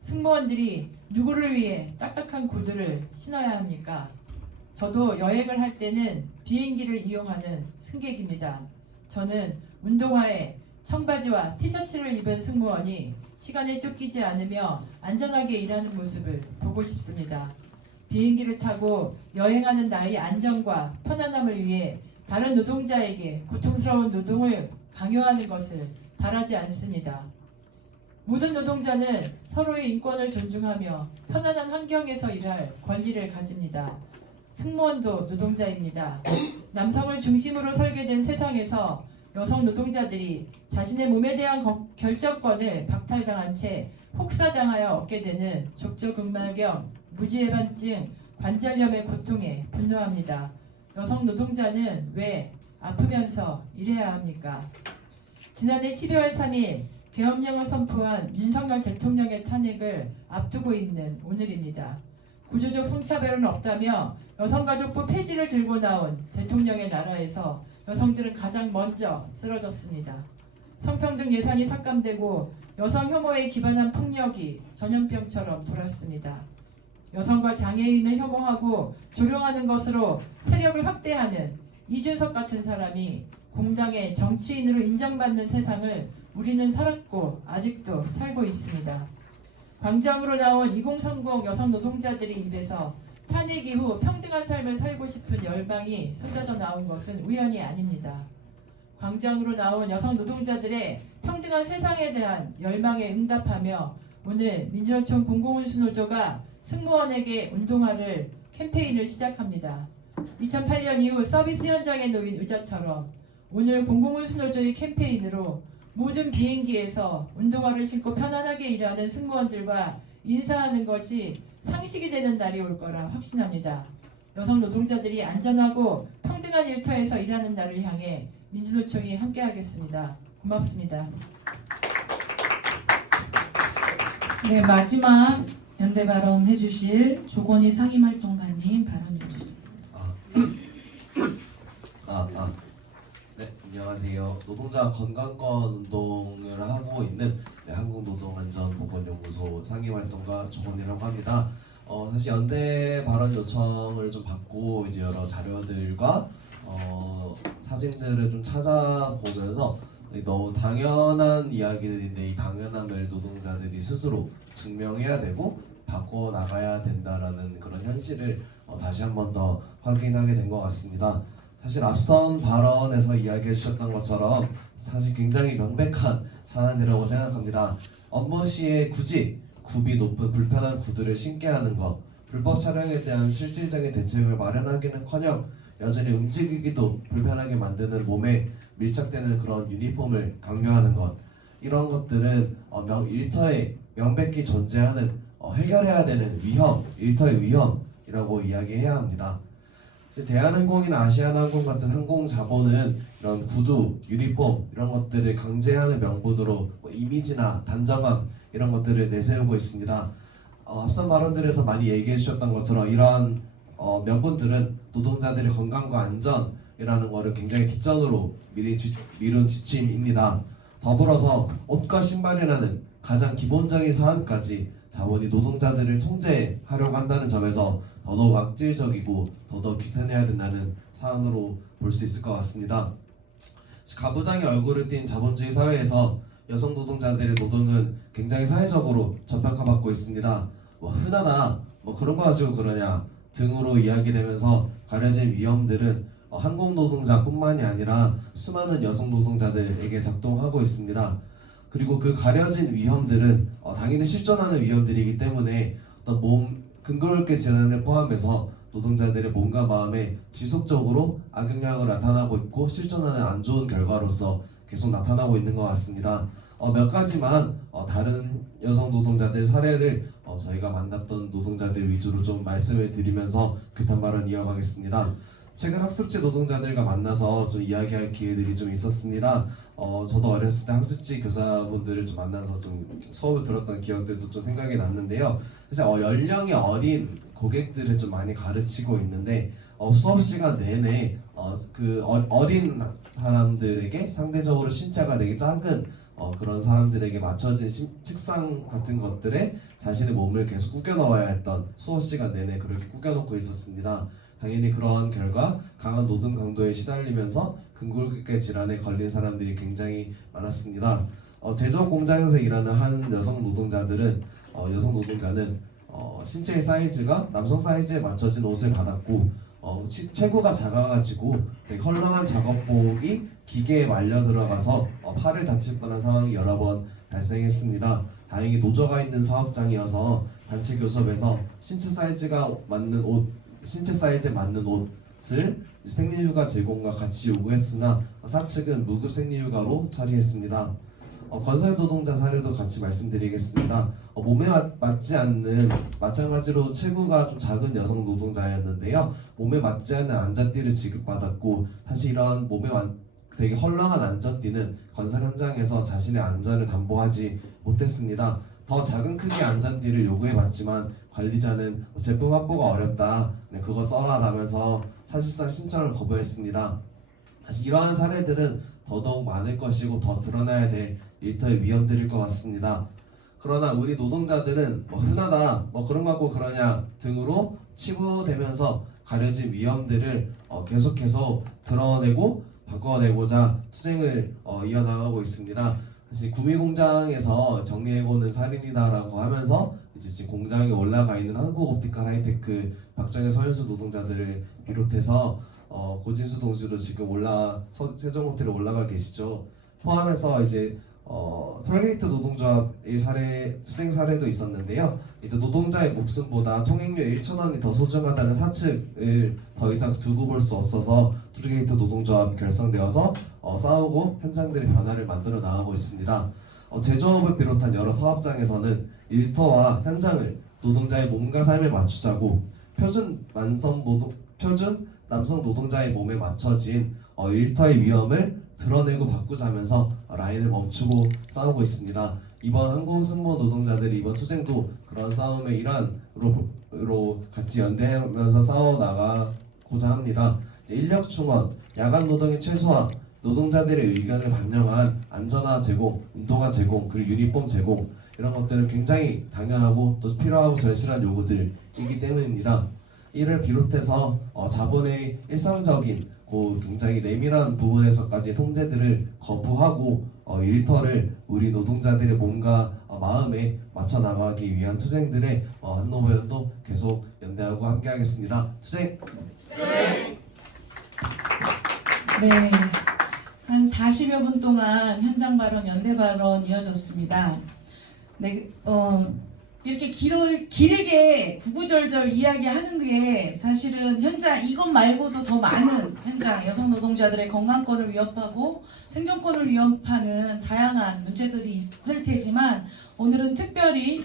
승무원들이 누구를 위해 딱딱한 구두를 신어야 합니까? 저도 여행을 할 때는 비행기를 이용하는 승객입니다. 저는 운동화에 청바지와 티셔츠를 입은 승무원이 시간에 쫓기지 않으며 안전하게 일하는 모습을 보고 싶습니다. 비행기를 타고 여행하는 나의 안전과 편안함을 위해 다른 노동자에게 고통스러운 노동을 강요하는 것을 바라지 않습니다. 모든 노동자는 서로의 인권을 존중하며 편안한 환경에서 일할 권리를 가집니다. 승무원도 노동자입니다. 남성을 중심으로 설계된 세상에서 여성 노동자들이 자신의 몸에 대한 결정권을 박탈당한 채 혹사당하여 얻게 되는 족저근막염, 무지해반증, 관절염의 고통에 분노합니다. 여성 노동자는 왜 아프면서 일해야 합니까? 지난해 12월 3일 계엄령을 선포한 윤석열 대통령의 탄핵을 앞두고 있는 오늘입니다. 구조적 성차별은 없다며 여성가족부 폐지를 들고 나온 대통령의 나라에서 여성들은 가장 먼저 쓰러졌습니다. 성평등 예산이 삭감되고 여성 혐오에 기반한 폭력이 전염병처럼 돌았습니다. 여성과 장애인을 혐오하고 조롱하는 것으로 세력을 확대하는 이준석 같은 사람이 공당의 정치인으로 인정받는 세상을 우리는 살았고 아직도 살고 있습니다. 광장으로 나온 2030 여성 노동자들의 입에서 탄핵 이후 평등한 삶을 살고 싶은 열망이 쏟아져 나온 것은 우연이 아닙니다. 광장으로 나온 여성 노동자들의 평등한 세상에 대한 열망에 응답하며 오늘 민주노총 공공운수노조가 승무원에게 운동화를 캠페인을 시작합니다. 2008년 이후 서비스 현장에 놓인 의자처럼 오늘 공공운수노조의 캠페인으로 모든 비행기에서 운동화를 신고 편안하게 일하는 승무원들과 인사하는 것이 상식이 되는 날이 올 거라 확신합니다. 여성 노동자들이 안전하고 평등한 일터에서 일하는 날을 향해 민주노총이 함께하겠습니다. 고맙습니다. 네, 마지막 연대 발언 해주실 조건희 상임활동가님 발언해 주십니다. 네, 안녕하세요. 노동자 건강권 운동을 하고 있는 한국노동안전보건연구소 상임활동가 조건희라고 합니다. 사실 연대 발언 요청을 좀 받고 이제 여러 자료들과 사진들을 좀 찾아보면서 너무 당연한 이야기들인데 이 당연함을 노동자들이 스스로 증명해야 되고 바꿔 나가야 된다라는 그런 현실을 다시 한 번 더 확인하게 된 것 같습니다. 사실 앞선 발언에서 이야기해 주셨던 것처럼 사실 굉장히 명백한 사안이라고 생각합니다. 업무 시에 굳이 굽이 높은 불편한 구두를 신게 하는 것, 불법 촬영에 대한 실질적인 대책을 마련하기는커녕 여전히 움직이기도 불편하게 만드는 몸에 밀착되는 그런 유니폼을 강요하는 것, 이런 것들은 일터에 명백히 존재하는 해결해야 되는 위험, 일터의 위험이라고 이야기해야 합니다. 대한항공이나 아시아나항공 같은 항공 자본은 이런 구두, 유니폼 이런 것들을 강제하는 명분으로 이미지나 단정함 이런 것들을 내세우고 있습니다. 앞선 발언들에서 많이 얘기해 주셨던 것처럼 이러한 명분들은 노동자들의 건강과 안전이라는 것을 굉장히 뒷전으로 미룬 지침입니다. 더불어서 옷과 신발이라는 가장 기본적인 사안까지 자본이 노동자들을 통제하려고 한다는 점에서 더더욱 악질적이고 더더욱 규탄해야 된다는 사안으로 볼 수 있을 것 같습니다. 가부장의 얼굴을 띤 자본주의 사회에서 여성 노동자들의 노동은 굉장히 사회적으로 저평가받고 있습니다. 흔하다, 그런 거 가지고 그러냐 등으로 이야기되면서 가려진 위험들은 항공 노동자뿐만이 아니라 수많은 여성 노동자들에게 작동하고 있습니다. 그리고 그 가려진 위험들은 당연히 실존하는 위험들이기 때문에 어떤 근거롭게 질환을 포함해서 노동자들의 몸과 마음에 지속적으로 악영향을 나타나고 있고 실존하는 안 좋은 결과로서 계속 나타나고 있는 것 같습니다. 몇 가지만 다른 여성 노동자들 사례를 저희가 만났던 노동자들 위주로 좀 말씀을 드리면서 규탄 발언 이어가겠습니다. 최근 학습지 노동자들과 만나서 좀 이야기할 기회들이 좀 있었습니다. 저도 어렸을 때 학습지 교사분들을 좀 만나서 좀 수업을 들었던 기억들도 좀 생각이 났는데요. 그래서 연령이 어린 고객들을 좀 많이 가르치고 있는데 수업 시간 내내 어린 사람들에게 상대적으로 신체가 되게 작은 그런 사람들에게 맞춰진 책상 같은 것들에 자신의 몸을 계속 구겨 넣어야 했던 수업 시간 내내 그렇게 구겨 놓고 있었습니다. 당연히 그런 결과 강한 노동 강도에 시달리면서 근골격계 질환에 걸린 사람들이 굉장히 많았습니다. 제조업 공장에서 일하는 한 여성 노동자는 신체의 사이즈가 남성 사이즈에 맞춰진 옷을 받았고 체구가 작아가지고 되게 헐렁한 작업복이 기계에 말려 들어가서 팔을 다칠 뻔한 상황이 여러 번 발생했습니다. 다행히 노조가 있는 사업장이어서 단체 교섭에서 신체 사이즈에 맞는 옷을 생리휴가 제공과 같이 요구했으나 사측은 무급 생리휴가로 처리했습니다. 건설 노동자 사례도 같이 말씀드리겠습니다. 몸에 맞지 않는 마찬가지로 체구가 좀 작은 여성 노동자였는데요. 몸에 맞지 않는 안전띠를 지급받았고 사실 이런 되게 헐렁한 안전띠는 건설 현장에서 자신의 안전을 담보하지 못했습니다. 더 작은 크기의 안전띠를 요구해봤지만 관리자는 제품 확보가 어렵다, 그거 써라 라면서 사실상 신청을 거부했습니다. 사실 이러한 사례들은 더더욱 많을 것이고 더 드러나야 될 일터의 위험들일 것 같습니다. 그러나 우리 노동자들은 흔하다, 그런 거 갖고 그러냐 등으로 치부되면서 가려진 위험들을 계속해서 드러내고 바꿔내고자 투쟁을 이어나가고 있습니다. 사실 구미공장에서 정리해고는 살인이다라고 하면서 이제 지금 공장에 올라가 있는 한국옵티컬 하이테크 박정희 서현수 노동자들을 비롯해서 고진수 동지도 지금 세종호텔에 올라가 계시죠. 포함해서 이제 톨게이트 노동조합의 투쟁 사례도 있었는데요. 이제 노동자의 목숨보다 통행료 1,000원이 더 소중하다는 사측을 더 이상 두고 볼 수 없어서 톨게이트 노동조합 결성되어서 싸우고 현장들의 변화를 만들어 나가고 있습니다. 제조업을 비롯한 여러 사업장에서는 일터와 현장을 노동자의 몸과 삶에 맞추자고 표준 남성 노동자의 몸에 맞춰진 일터의 위험을 드러내고 바꾸자면서 라인을 멈추고 싸우고 있습니다. 이번 한국승무원 노동자들이 이번 투쟁도 그런 싸움의 일환으로 같이 연대하면서 싸워나가고자 합니다. 인력 충원, 야간 노동의 최소화, 노동자들의 의견을 반영한 안전화 제공, 운동화 제공, 그리고 유니폼 제공, 이런 것들은 굉장히 당연하고 또 필요하고 절실한 요구들이기 때문입니다. 이를 비롯해서 자본의 일상적인 굉장히 내밀한 부분에서까지 통제들을 거부하고 일터를 우리 노동자들의 몸과 마음에 맞춰 나가기 위한 투쟁들에 한노보연도 계속 연대하고 함께하겠습니다. 투쟁! 네, 한 40여 분 동안 현장 발언, 연대 발언 이어졌습니다. 네, 이렇게 길게 구구절절 이야기하는 게 사실은 현장 이것 말고도 더 많은 현장 여성 노동자들의 건강권을 위협하고 생존권을 위협하는 다양한 문제들이 있을 테지만 오늘은 특별히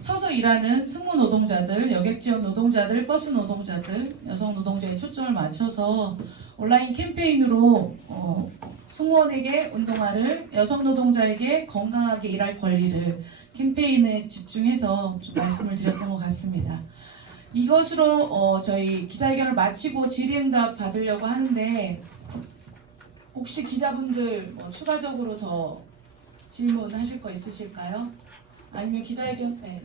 서서 일하는 승무 노동자들, 여객 지원 노동자들, 버스 노동자들, 여성 노동자에 초점을 맞춰서 온라인 캠페인으로 승무원에게 운동화를, 여성 노동자에게 건강하게 일할 권리를 캠페인에 집중해서 좀 말씀을 드렸던 것 같습니다. 이것으로 저희 기자회견을 마치고 질의응답 받으려고 하는데 혹시 기자분들 추가적으로 더 질문하실 거 있으실까요? 아니면 기자회견? 네.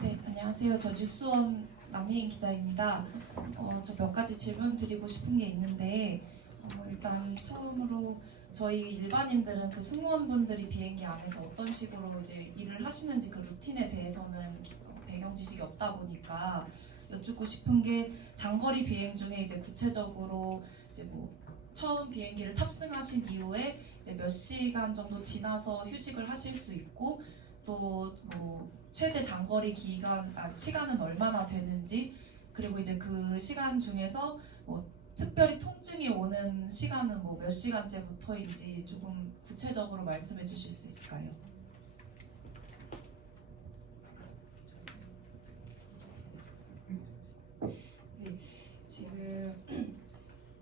네, 안녕하세요. 저 뉴스원 남희인 기자입니다. 저 몇 가지 질문 드리고 싶은 게 있는데 일단 처음으로 저희 일반인들은 그 승무원분들이 비행기 안에서 어떤 식으로 이제 일을 하시는지 그 루틴에 대해서는 배경 지식이 없다 보니까 여쭙고 싶은 게 장거리 비행 중에 이제 구체적으로 이제 처음 비행기를 탑승하신 이후에 이제 몇 시간 정도 지나서 휴식을 하실 수 있고 또 최대 장거리 시간은 얼마나 되는지 그리고 이제 그 시간 중에서 특별히 통증이 오는 시간은 몇 시간째부터인지 조금 구체적으로 말씀해 주실 수 있을까요? 네, 지금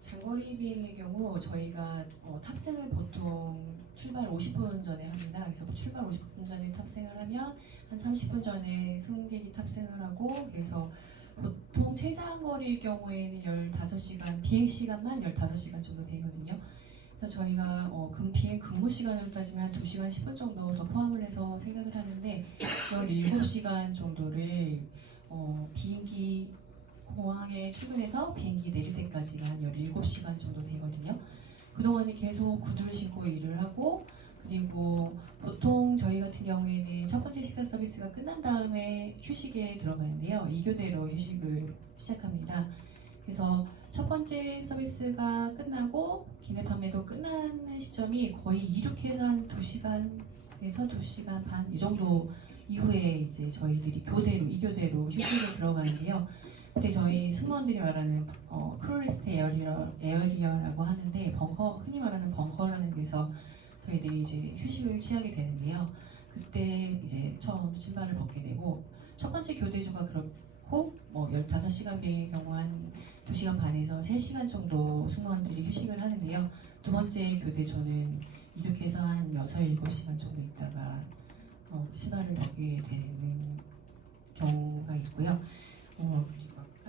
장거리 장거리 비행의 경우 저희가 탑승을 보통 출발 50분 전에 합니다. 그래서 출발 50분 전에 탑승을 하면 한 30분 전에 승객이 탑승을 하고, 그래서 보통 최장거리일 경우에는 15시간, 비행 시간만 15시간 정도 되거든요. 그래서 저희가 비행 근무 시간으로 따지면 2시간 10분 정도 더 포함을 해서 생각을 하는데 17시간 정도를 비행기 공항에 출근해서 비행기 내릴 때까지가 한 17시간 정도 되거든요. 그동안에 계속 구두를 신고 일을 하고, 그리고 보통 저희 같은 경우에는 첫 번째 식사 서비스가 끝난 다음에 휴식에 들어가는데요. 2교대로 휴식을 시작합니다. 그래서 첫 번째 서비스가 끝나고 기내 판매도 끝나는 시점이 거의 이륙해서 한 2시간에서 2시간 반 이 정도 이후에 이제 저희들이 교대로 2교대로 휴식에 들어가는데요. 그때 저희 승무원들이 말하는 크루리스트 에어리어라고 하는데 흔히 말하는 벙커라는 데서 저희들이 이제 휴식을 취하게 되는데요. 그때 이제 처음 신발을 벗게 되고, 첫 번째 교대조가 그렇고 15시간 비행의 경우 한 2시간 반에서 3시간 정도 승무원들이 휴식을 하는데요. 두 번째 교대조는 이륙해서 한 6, 7시간 정도 있다가 신발을 벗게 되는 경우가 있고요.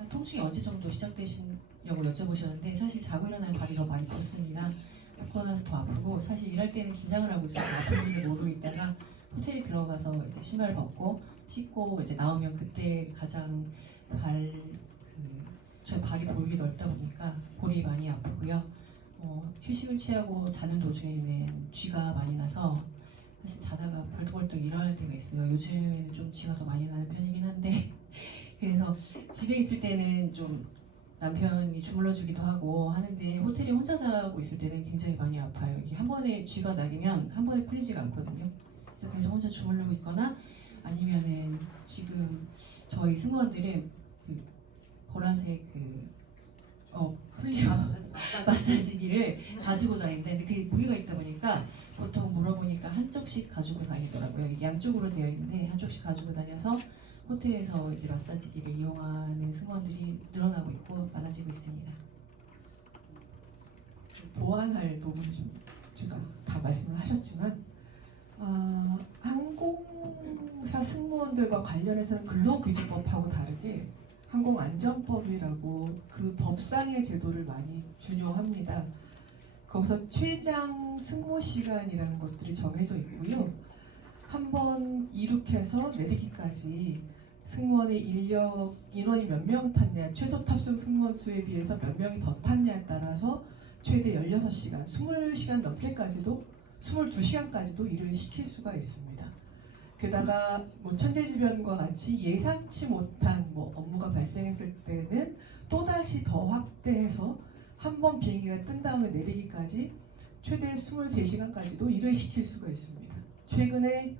통증이 언제 정도 시작되시냐고 여쭤보셨는데, 사실 자고 일어나면 발이 더 많이 붓습니다. 붓고 나서 더 아프고, 사실 일할 때는 긴장을 하고 있어서 아픈지를 모르고 있다가 호텔에 들어가서 이제 신발을 벗고 씻고 이제 나오면 그때 가장 저희 발이 볼이 넓다 보니까 볼이 많이 아프고요. 휴식을 취하고 자는 도중에는 쥐가 많이 나서 사실 자다가 벌떡벌떡 일어날 때가 있어요. 요즘에는 좀 쥐가 더 많이 나는 편이긴 한데 그래서 집에 있을 때는 좀 남편이 주물러주기도 하고 하는데, 호텔에 혼자 자고 있을 때는 굉장히 많이 아파요. 이게 한 번에 쥐가 나기면 한 번에 풀리지가 않거든요. 그래서 계속 혼자 주물르고 있거나, 아니면은 지금 저희 승무원들은 그 보라색 플리어 마사지기를 가지고 다니는데, 근데 그게 무게가 있다 보니까 보통 물어보니까 한쪽씩 가지고 다니더라고요. 이게 양쪽으로 되어 있는데 한쪽씩 가지고 다녀서 호텔에서 이제 마사지기를 이용하는 승무원들이 늘어나고 있고 많아지고 있습니다. 보완할 부분이 좀 제가 다 말씀을 하셨지만, 항공사 승무원들과 관련해서는 근로기준법하고 다르게 항공안전법이라고 그 법상의 제도를 많이 준용합니다. 거기서 최장 승무 시간이라는 것들이 정해져 있고요. 한번 이륙해서 내리기까지 승무원의 인원이 몇 명 탔냐, 최소 탑승 승무원 수에 비해서 몇 명이 더 탔냐에 따라서 최대 16시간, 20시간 넘게까지도, 22시간까지도 일을 시킬 수가 있습니다. 게다가 천재지변과 같이 예상치 못한 업무가 발생했을 때는 또다시 더 확대해서 한 번 비행기가 뜬 다음에 내리기까지 최대 23시간까지도 일을 시킬 수가 있습니다. 최근에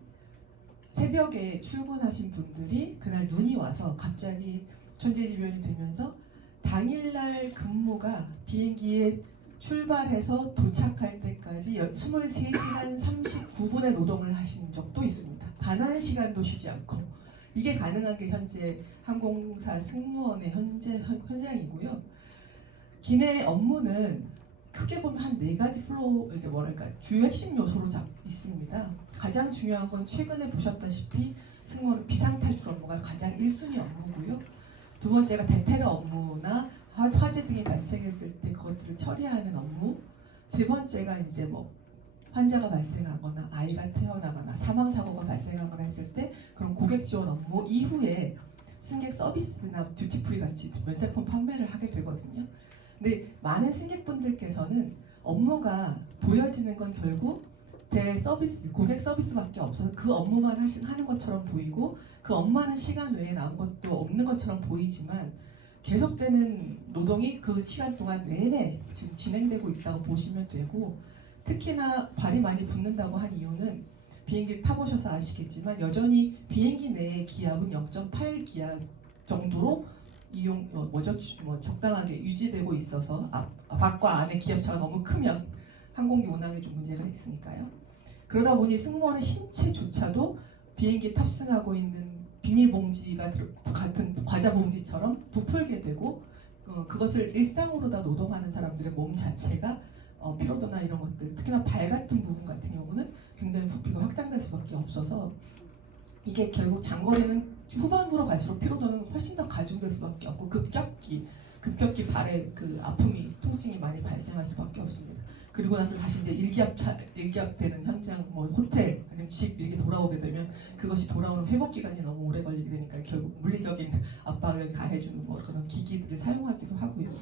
새벽에 출근하신 분들이 그날 눈이 와서 갑자기 천재지변이 되면서 당일날 근무가 비행기에 출발해서 도착할 때까지 23시간 39분의 노동을 하신 적도 있습니다. 단 한 시간도 쉬지 않고. 이게 가능한 게 현재 항공사 승무원의 현장이고요. 기내 업무는 크게 보면 한 4가지 주요 핵심 요소로 있습니다. 가장 중요한 건 최근에 보셨다시피 승무원은 비상탈출 업무가 가장 1순위 업무고요. 두 번째가 대테러 업무나 화재 등이 발생했을 때 그것들을 처리하는 업무. 세 번째가 이제 환자가 발생하거나 아이가 태어나거나 사망사고가 발생하거나 했을 때 그런 고객 지원 업무 이후에 승객 서비스나 듀티프리 같이 면세품 판매를 하게 되거든요. 근데 많은 승객분들께서는 업무가 보여지는 건 결국 고객 서비스밖에 없어서 그 업무만 하는 것처럼 보이고, 그 업무하는 시간 외에 남은 것도 없는 것처럼 보이지만 계속되는 노동이 그 시간 동안 내내 지금 진행되고 있다고 보시면 되고, 특히나 발이 많이 붓는다고 한 이유는 비행기를 타보셔서 아시겠지만 여전히 비행기 내의 기압은 0.8 기압 정도로 적당하게 유지되고 있어서 밖과 안의 기압차가 너무 크면 항공기 운항에 좀 문제가 있으니까요. 그러다 보니 승무원의 신체조차도 비행기에 탑승하고 있는 비닐봉지가 같은 과자 봉지처럼 부풀게 되고 그것을 일상으로 다 노동하는 사람들의 몸 자체가 피로도나 이런 것들, 특히나 발 같은 부분 같은 경우는 굉장히 부피가 확장될 수밖에 없어서 이게 결국 장거리는 후반부로 갈수록 피로도는 훨씬 더 가중될 수밖에 없고 급격히 발에 그 아픔이 통증이 많이 발생할 수밖에 없습니다. 그리고 나서 다시 이제 일기압되는 현장, 뭐 호텔 아니면 집 이렇게 돌아오게 되면 그것이 돌아오는 회복 기간이 너무 오래 걸리게 되니까 결국 물리적인 압박을 가해주는 뭐 그런 기기들을 사용하기도 하고요.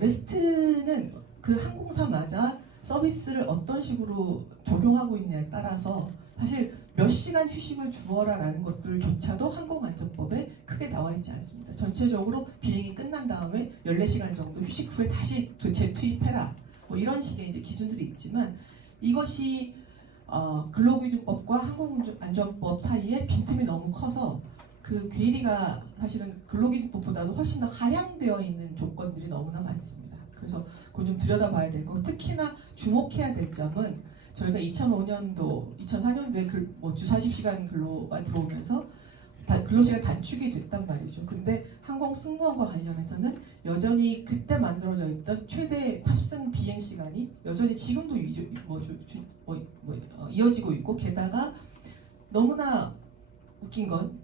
레스트는 그 항공사마다 서비스를 어떤 식으로 적용하고 있냐에 따라서 사실 몇 시간 휴식을 주어라라는 것들조차도 항공안전법에 크게 나와 있지 않습니다. 전체적으로 비행이 끝난 다음에 14시간 정도 휴식 후에 다시 재투입해라. 뭐 이런 식의 이제 기준들이 있지만 이것이 근로기준법과 항공안전법 사이에 빈틈이 너무 커서 그 괴리가 사실은 근로기준법보다도 훨씬 더 하향되어 있는 조건들이 너무나 많습니다. 그래서 그건 좀 들여다봐야 되고 특히나 주목해야 될 점은 저희가 2005년도, 2004년도에 주 40시간 근로가 들어오면서 근로시간 단축이 됐단 말이죠. 근데 항공 승무원과 관련해서는 여전히 그때 만들어져 있던 최대 탑승 비행 시간이 여전히 지금도 이어지고 있고 게다가 너무나 웃긴 건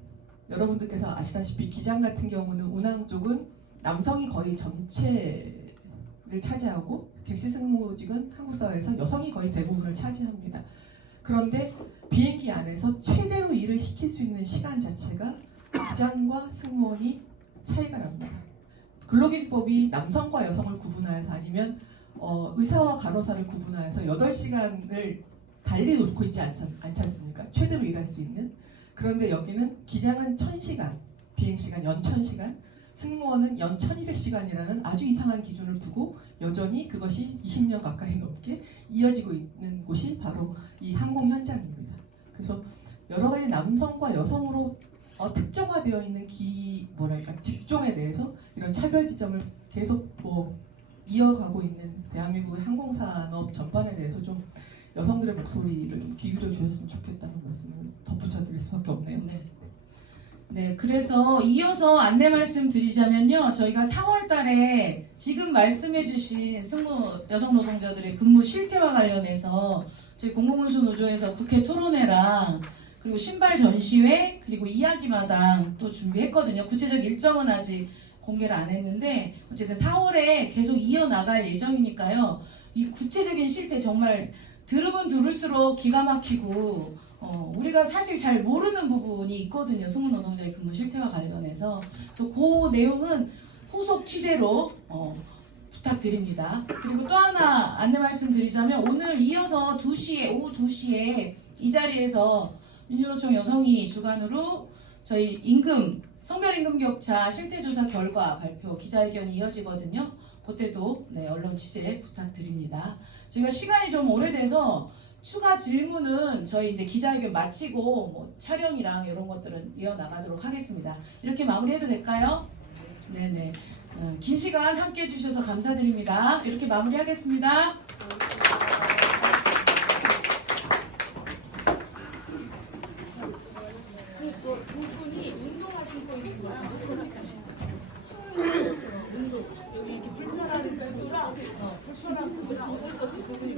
여러분들께서 아시다시피 기장 같은 경우는 운항 쪽은 남성이 거의 전체를 차지하고 객실 승무직은 한국 사회에서 여성이 거의 대부분을 차지합니다. 그런데 비행기 안에서 최대로 일을 시킬 수 있는 시간 자체가 기장과 승무원이 차이가 납니다. 근로기준법이 남성과 여성을 구분하여서 아니면 의사와 간호사를 구분하여서 8시간을 달리 놓고 있지 않지 않습니까? 최대로 일할 수 있는. 그런데 여기는 기장은 1000시간, 비행시간 연 1000시간, 승무원은 연 1200시간이라는 아주 이상한 기준을 두고 여전히 그것이 20년 가까이 넘게 이어지고 있는 곳이 바로 이 항공 현장입니다. 그래서 여러 가지 남성과 여성으로 특정화되어 있는 직종에 대해서 이런 차별 지점을 계속 이어가고 있는 대한민국의 항공산업 전반에 대해서 좀 여성들의 목소리를 좀 귀 기울여 주셨으면 좋겠다는 말씀을 덧붙여 드릴 수밖에 없네요. 네, 그래서 이어서 안내 말씀 드리자면요. 저희가 4월 달에 지금 말씀해 주신 여성 노동자들의 근무 실태와 관련해서 저희 공공운수 노조에서 국회 토론회랑 그리고 신발 전시회 그리고 이야기마당 또 준비했거든요. 구체적 일정은 아직 공개를 안 했는데 어쨌든 4월에 계속 이어나갈 예정이니까요. 이 구체적인 실태 정말 들으면 들을수록 기가 막히고 우리가 사실 잘 모르는 부분이 있거든요. 승무노동자의 근무 실태와 관련해서. 그래서 그 내용은 후속 취재로 부탁드립니다. 그리고 또 하나 안내 말씀드리자면 오늘 이어서 오후 2시에 이 자리에서 민주노총 여성위 주관으로 저희 성별 임금 격차 실태조사 결과 발표 기자회견이 이어지거든요. 그때도 언론 취재 부탁드립니다. 저희가 시간이 좀 오래돼서 추가 질문은 저희 이제 기자회견 마치고 촬영이랑 이런 것들은 이어나가도록 하겠습니다. 이렇게 마무리해도 될까요? 네네. 긴 시간 함께 해주셔서 감사드립니다. 이렇게 마무리하겠습니다. 두 분이 운동하신 거 있는 거야. 운동. 여기 이렇게 불편한 분이랑 불편한 분들 어쩔 수 없이 두 분이